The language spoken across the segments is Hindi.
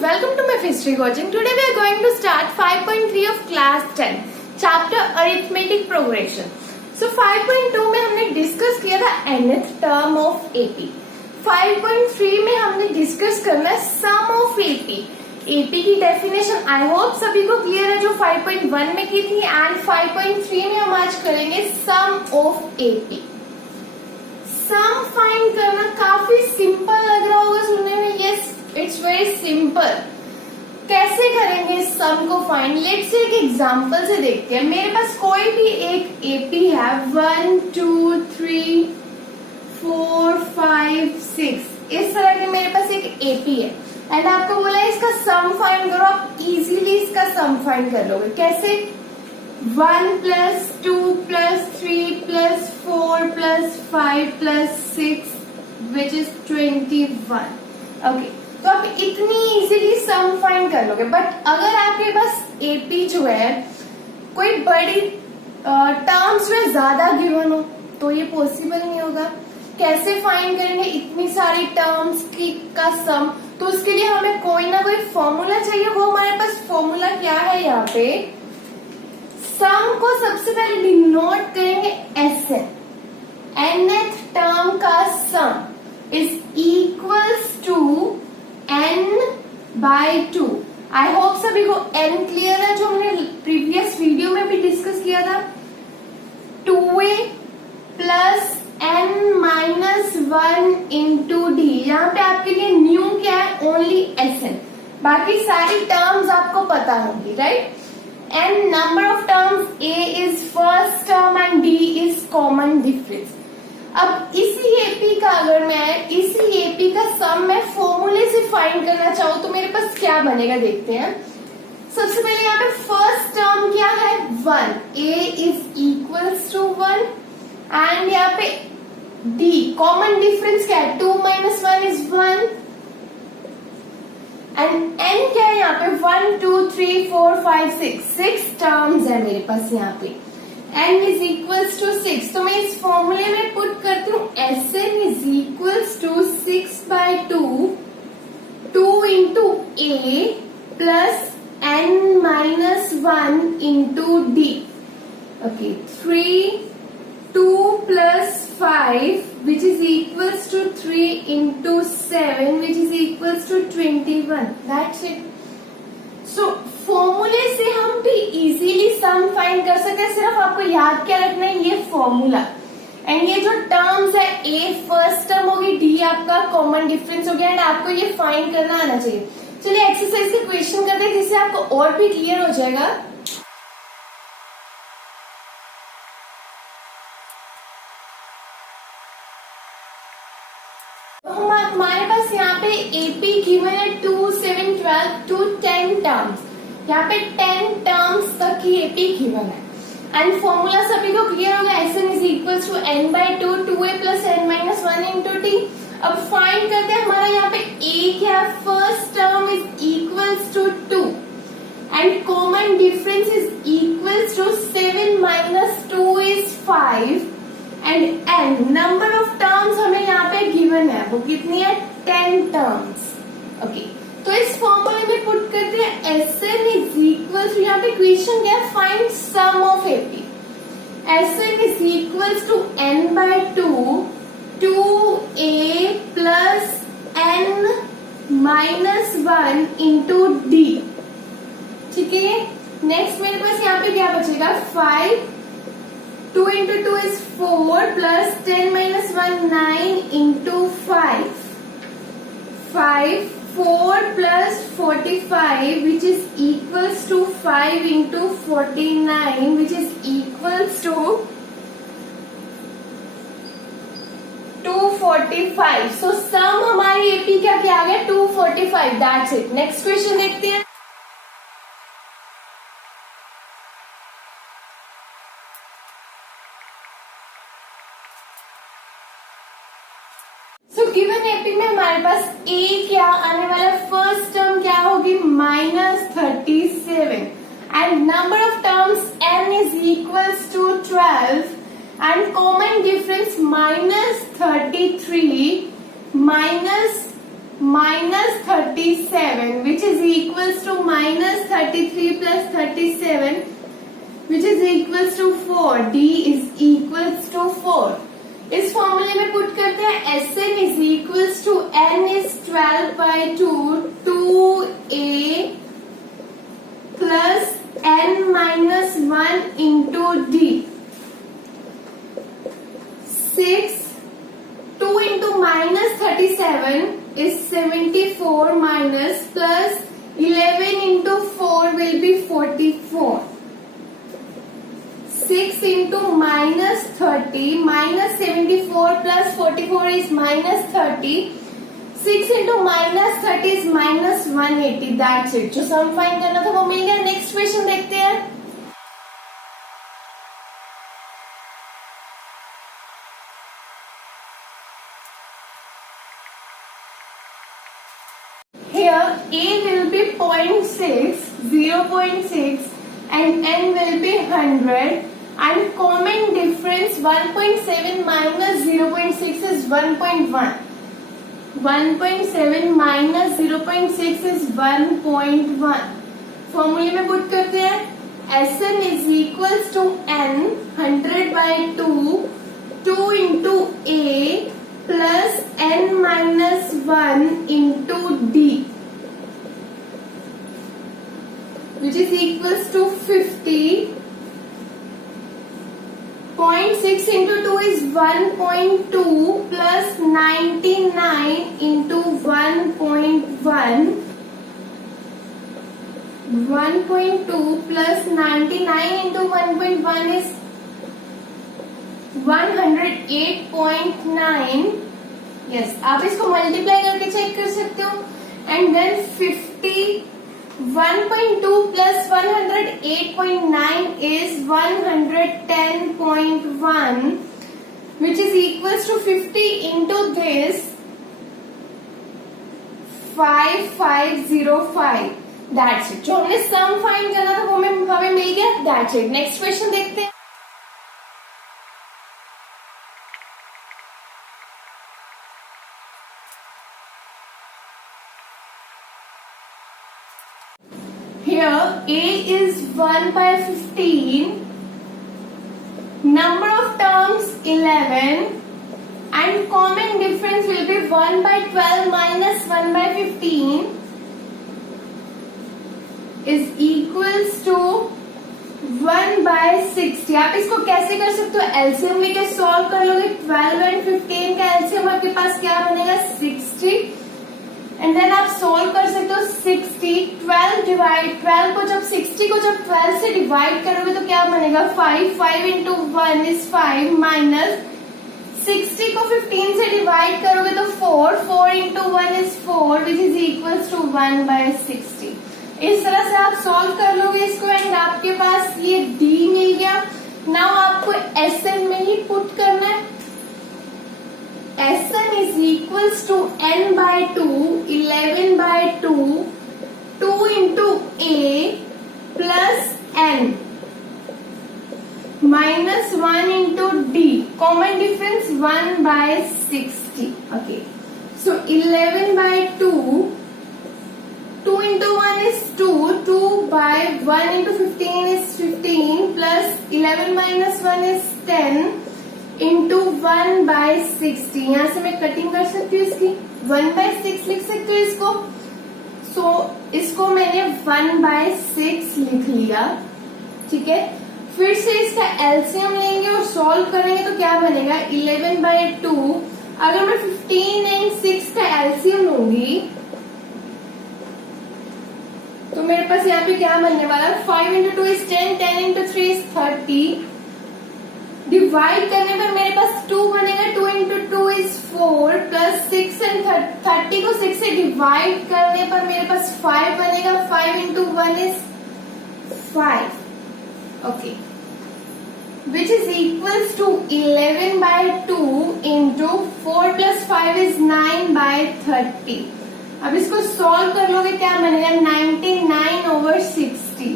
welcome to my history coaching. Today we are going to start 5.3 of class 10 chapter arithmetic progression. So 5.2 में हमने डिस्कस किया था nth टर्म ऑफ एपी. 5.3 में हमने डिस्कस करना है सम ऑफ एपी. एपी की डेफिनेशन आई होप सभी को क्लियर है जो 5.1 में की थी एंड 5.3 में हम आज करेंगे सम ऑफ एपी. सम फाइंड करना काफी सिंपल लग रहा होगा सुनने में. Yes, it's very simple. कैसे करेंगे सम को फाइंड? लेट्स से एक एग्जांपल से देखते हैं. मेरे पास कोई भी एक एपी है 1 2 3 4 5 6 इस तरह के मेरे पास एक एपी है एंड आपको बोला है इसका सम फाइंड करो. आप इजीली इसका सम फाइंड कर लोगे. कैसे? 1 plus 2 plus 3 plus 4 plus 5 plus 6 which is 21. Okay, तो आप इतनी इजीली सम फाइंड कर लोगे. बट अगर आपके पास एपी जो है कोई बड़ी टर्म्स में ज्यादा गिवन हो तो ये पॉसिबल नहीं होगा. कैसे फाइंड करेंगे इतनी सारी टर्म्स की का सम? तो उसके लिए हमें कोई ना कोई फॉर्मूला चाहिए. वो हमारे पास फॉर्मूला क्या है? यहाँ पे सम को सबसे पहले डिनोट करेंगे एस. nth टर्म का sum is equals to n by 2. I hope सभी को n क्लियर है जो हमने प्रीवियस वीडियो में भी डिस्कस किया था. 2a plus n minus 1 into D. यहाँ पे आपके लिए न्यू क्या है? Only Sn. बाकी सारी टर्म्स आपको पता होंगी, right? And number of terms a is first term and d is common difference. अब इसी एपी का अगर मैं इसी एपी का सम मैं फॉर्मूले से फाइंड करना चाहूँ तो मेरे पास क्या बनेगा देखते हैं. सबसे पहले यहाँ पे फर्स्ट टर्म क्या है? 1. a is equals to 1 and यहाँ पे d कॉमन डिफरेंस क्या है? 2 माइनस 1 इज 1 एंड n क्या है यहाँ पे? 1 2 3 4 5 6 टर्म्स है मेरे पास यहाँ पे. n is equals to 6. तो मैं इस फॉर्मूले में पुट करती हूँ Sn is equals to 6 by 2 into a plus n minus 1 into d. Okay, 3 2 plus 5 which is equals to 3 into 7 which is equals to 21. That's it. So फॉर्मूले से हम भी इजीली सम फाइंड कर सकते हैं. सिर्फ आपको याद क्या रखना है? ये फॉर्मूला एंड ये जो टर्म्स है a फर्स्ट टर्म होगी, d आपका कॉमन डिफरेंस हो गया एंड आपको ये फाइंड करना आना चाहिए. चलिए एक्सरसाइज के क्वेश्चन करते हैं जिससे आपको और भी क्लियर हो जाएगा. हमारे पास यहाँ पे एपी गिवन है 2 7 12 टू 10 टर्म्स. यहाँ पे 10 टर्म्स तक की एपी गिवन है एंड फॉर्मूला सभी को क्लियर होगा. Sn is equal to n by 2 2a plus n minus 1 into t. अब फाइंड करते हैं. हमारा यहाँ पे a क्या? First term is equals to 2 and common difference is equals to 7 minus 2 is 5 and n number of terms हमें यहाँ पे गिवन है. वो कितनी है? 10 टर्म्स. ओके, तो इस फॉर्मूले में पुट करते हैं Sn इज इक्वल टू, यहाँ पे क्वेश्चन क्या है? Find sum of AP. Sn is equal to n by 2a plus n minus 1 into d. ठीक है, नेक्स्ट मेरे पास यहाँ पे क्या बचेगा? 5 2 into 2 is 4 plus 10 minus 1 9 into 5 4 plus 45 which is equals to 5 into 49 which is equals to 245. So sum हमारी एपी का क्या आ गया? 245. That's it. नेक्स्ट क्वेश्चन देखते हैं. गिवन एपी में हमारे पास a क्या आने वाला है? फर्स्ट टर्म क्या होगी? -37 and number of terms n is equals to 12 and common difference -33 minus -37 which is equals to minus 33 plus 37 which is equals to 4. D is equals to 4. इस फॉर्मूले में पुट करते हैं Sn is equals to n is 12 by 2 2a plus n minus 1 into d. 6 2 into minus 37 is 74 minus plus 11 into 4 will be 44. 6 into minus 30 minus 74 plus 44 is minus 30. 6 into minus 30 is minus 180. That's it. जो सम फाइंड करना था वो मिल गया. नेक्स्ट क्वेश्चन देखते हैं. Here a will be 0.6, 0.6 and n will be 100. And common difference 1.7 minus 0.6 is 1.1. 1.7 minus 0.6 is 1.1. फॉर्मूले में पुट करते हैं. Sn is equals to n 100 by 2 2 into a plus n minus 1 into d which is equals to 50. 0.6 into 2 is 1.2 plus 99 into 1.1. 1.2 plus 99 into 1.1 is 108.9. Yes, आप इसको मल्टीप्लाई करके चेक कर सकते हो. And then 50 1.2 plus 108.9 is 110.1 which is equals to 50 into this 5505. That's it. जो हमने सम फाइंड करना था वो हमें मिल गया. That's it. नेक्स्ट क्वेश्चन देखते हैं. Here a is 1 by 15, number of terms 11 and common difference will be 1 by 12 minus 1 by 15 is equals to 1 by 60. आप इसको कैसे कर सकते हो? एलसीएम लेके सॉल्व कर लोगे. 12 and 15 का एलसीएम आपके पास क्या बनेगा? 60. एंड देन आप सोल्व कर सकते हो 60 12 डिवाइड 12 को जब 60 को जब 12 से डिवाइड करोगे तो क्या बनेगा? 5 5 into 1 is 5 माइनस 60 को 15 से डिवाइड करोगे तो 4 4 into 1 is 4 which is equals to 1 by 60. इस तरह से आप सॉल्व कर लोगे इसको एंड आपके पास ये d मिल गया. नाउ आपको Sn में ही पुट करना है. Sn is equals to n by 2, 11 by 2, 2 into a plus n minus 1 into d. Common difference 1 by 60. Okay. So 11 by 2, 2 into 1 is 2, 2 by 1 into 15 is 15 plus 11 minus 1 is 10. Into 1 by 60. यहाँ से मैं कटिंग कर सकती हूँ इसकी. 1 by 6 लिख सकती हूँ इसको. सो इसको मैंने 1 by 6 लिख लिया. ठीक है. फिर से इसका एलसीएम लेंगे और सॉल्व करेंगे तो क्या बनेगा? 11 by 2. अगर मैं 15 and 6 का एलसीएम लूंगी तो मेरे पास यहाँ पे क्या बनने वाला है? 5 into 2 is 10, 10 into 3 is 30. Divide करने पर मेरे पास 2 बनेगा. 2 into 2 is 4 plus 6 and 30 को 6 से डिवाइड करने पर मेरे पास 5 बनेगा. 5 into 1 is 5. Okay. Which is equals to 11 by 2 into 4 plus 5 is 9 by 30. अब इसको सॉल्व कर लोगे क्या बनेगा? 99 over 60.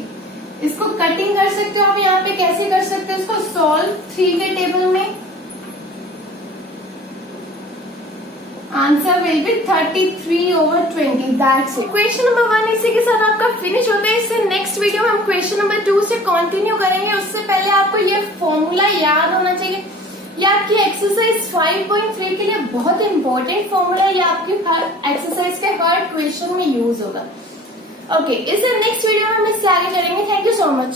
इसको कटिंग कर सकते हो आप. यहाँ पे कैसे कर सकते हो इसको सॉल्व? 3 के टेबल में answer will be 33/20। That's it. Question number 1 इसी के साथ आपका फिनिश होता है। इससे नेक्स्ट वीडियो में हम क्वेश्चन नंबर 2 से कंटिन्यू करेंगे। उससे पहले आपको ये फॉर्मूला याद होना चाहिए। ये आपकी एक्सरसाइज 5.3 के लिए बहुत इंपॉर्टेंट फॉर्मूला है। ये आपकी हर एक्सरसाइज के हर क्वेश्चन में यूज होगा। ओके, इससे नेक्स्ट वीडियो में हम इससे आगे चलेंगे। Thank you so much.